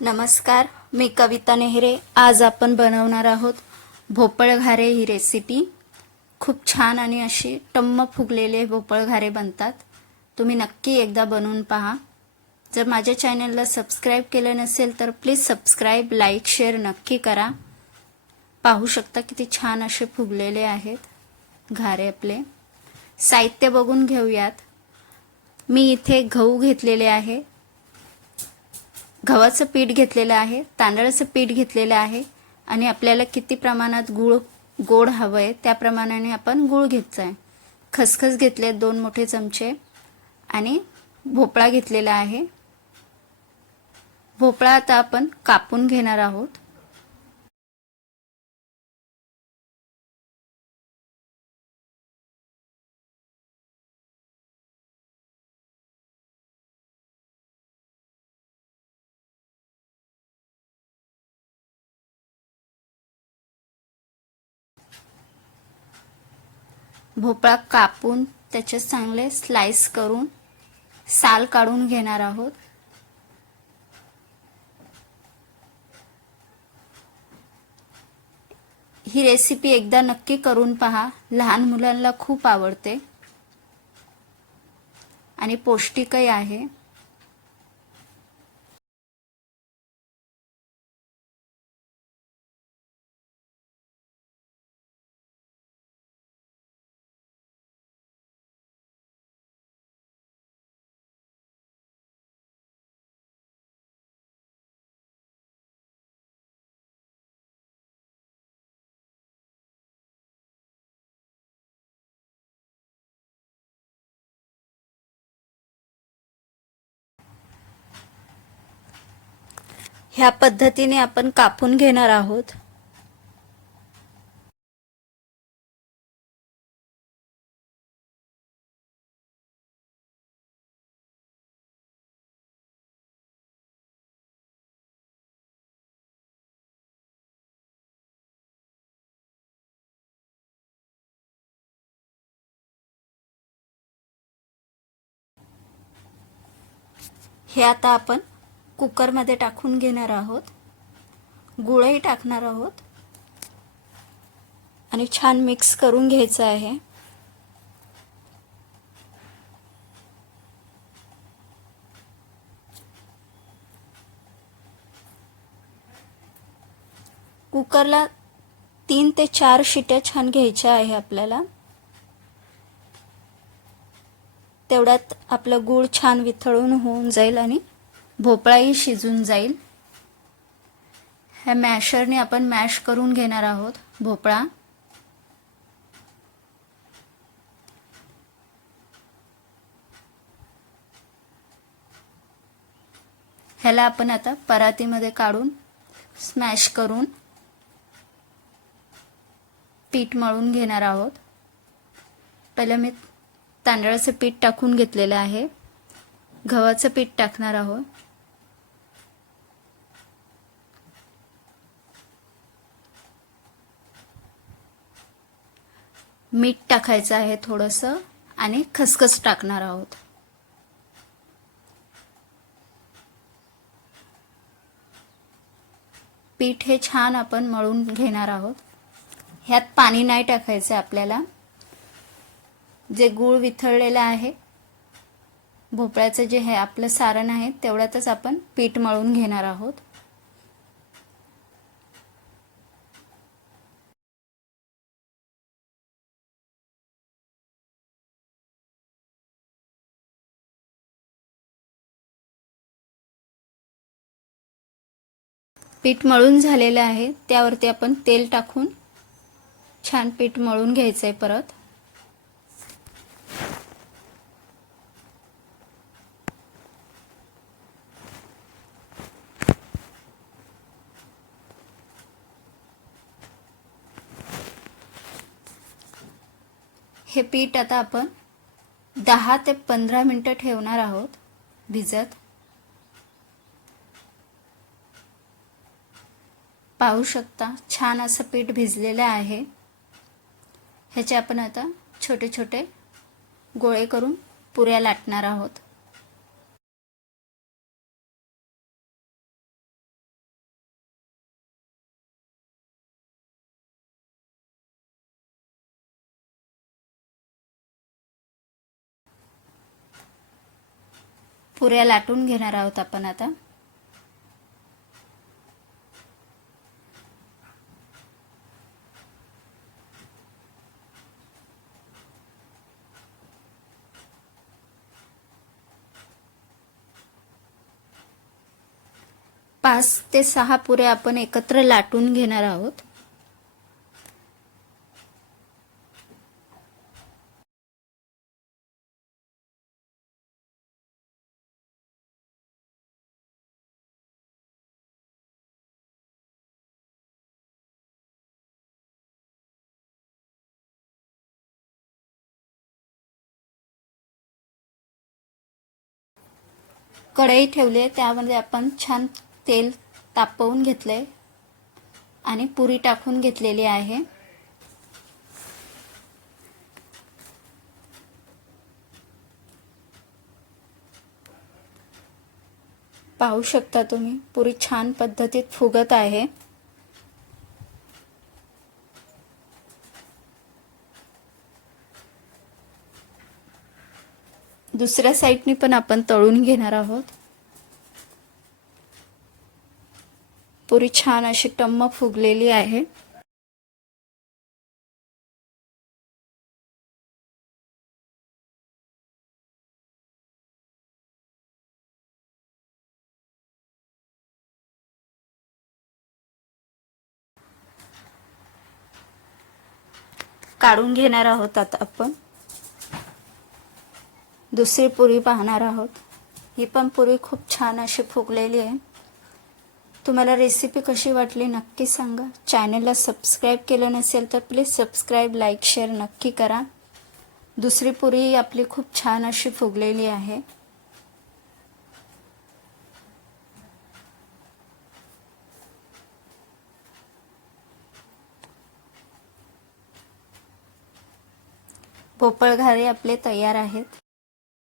नमस्कार मी कविता नेहरे. आज आपण बनवणार आहोत भोपळघारे ही रेसिपी खूप छान आणि अशी टम्म फुगलेले भोपळघारे बनतात. तुम्ही नक्की एकदा बनवून पहा. जर माझ्या चॅनलला सबस्क्राईब केलं नसेल तर प्लीज सबस्क्राईब लाईक शेअर नक्की करा. पाहू शकता किती छान असे फुगलेले आहेत घारे आपले. साहित्य बघून घेऊयात. मी इथे गहू घेतलेले आहे. गव्हाचं पीठ घेतलेलं आहे तांदळाचं पीठ घेतलेलं आहे आणि आपल्याला किती प्रमाणात गूळ गोड हवं आहे त्या प्रमाणाने आपण गूळ घ्यायचा आहे खसखस घेतले दोन मोठे चमचे आणि भोपळा घेतलेला आहे. भोपळा आता आपण कापून घेणार आहोत. भोपळा कापून त्याचे चांगले स्लाइस करून साल काढून घेणार आहोत. ही रेसिपी एकदा नक्की करून पहा. लहान मुलांना खूप आवडते. आणि पौष्टिकही आहे. ह्या पद्धतीने आपण कापून घेणार आहोत. हे आता आपण कुकरमध्ये टाकून घेणार आहोत. गुळही टाकणार आहोत. आणि छान मिक्स करून घ्यायचं आहे. कुकरला तीन ते चार शिट्या छान घ्यायच्या आहे आपल्याला. तेवढ्यात आपलं गूळ छान विथळून होऊन जाईल आणि भोपळाही शिजून जाईल. ह्या मॅशरने आपण मॅश करून घेणार आहोत भोपळा. ह्याला आपण आता परातीमध्ये काढून स्मॅश करून पीठ मळून घेणार आहोत. पहिलं मी तांदळाचं पीठ टाकून घेतलेलं आहे. गव्हाचं पीठ टाकणार आहोत. मीठ टाकायचं आहे थोडंसं आणि खसखस टाकणार आहोत. पीठ हे छान आपण मळून घेणार आहोत. ह्यात पाणी नाही टाकायचं आपल्याला. जे गूळ विथळलेलं आहे भोपळ्याचं जे हे आपलं सारण आहे तेवढ्यातच आपण पीठ मळून घेणार आहोत. पीठ मळून झालेलं आहे. त्यावरती आपण तेल टाकून छान पीठ मळून घ्यायचं आहे परत. हे पीठ आता आपण दहा ते पंधरा मिनटं ठेवणार आहोत. भिजत. पाहू शकता. छान असं पीठ भिजलेलं आहे. ह्याचे आपण आता छोटे छोटे गोळे करून पुऱ्या लाटणार आहोत. पुऱ्या लाटून घेणार आहोत आपण आता. पाच ते सहा पुऱ्या आपण एकत्र लाटून घेणार आहोत. कढई ठेवली आहे त्यामध्ये आपण छान तेल तापवून घेतलंय आणि पुरी टाकून घेतलेली आहे. पाहू शकता तुम्ही पुरी छान पद्धतीत फुगत आहे. दुसऱ्या साईडनी पण आपण तळून घेणार आहोत. पुरी छान अशी टम्म फुगलेली आहे. काढून घेणार आहोत आता आपण. दुसरी पुरी पाहणार आहोत. ही पण पुरी खूप छान अशी फुगलेली आहे. तुम्हाला रेसिपी कशी वाटली नक्की सांगा. चॅनलला सबस्क्राईब केलं नसेल तर प्लीज सबस्क्राईब लाईक शेअर नक्की करा. दुसरी पुरी आपली खूप छान अशी फुगलेली आहे. भोपळघारे आपले तयार आहेत.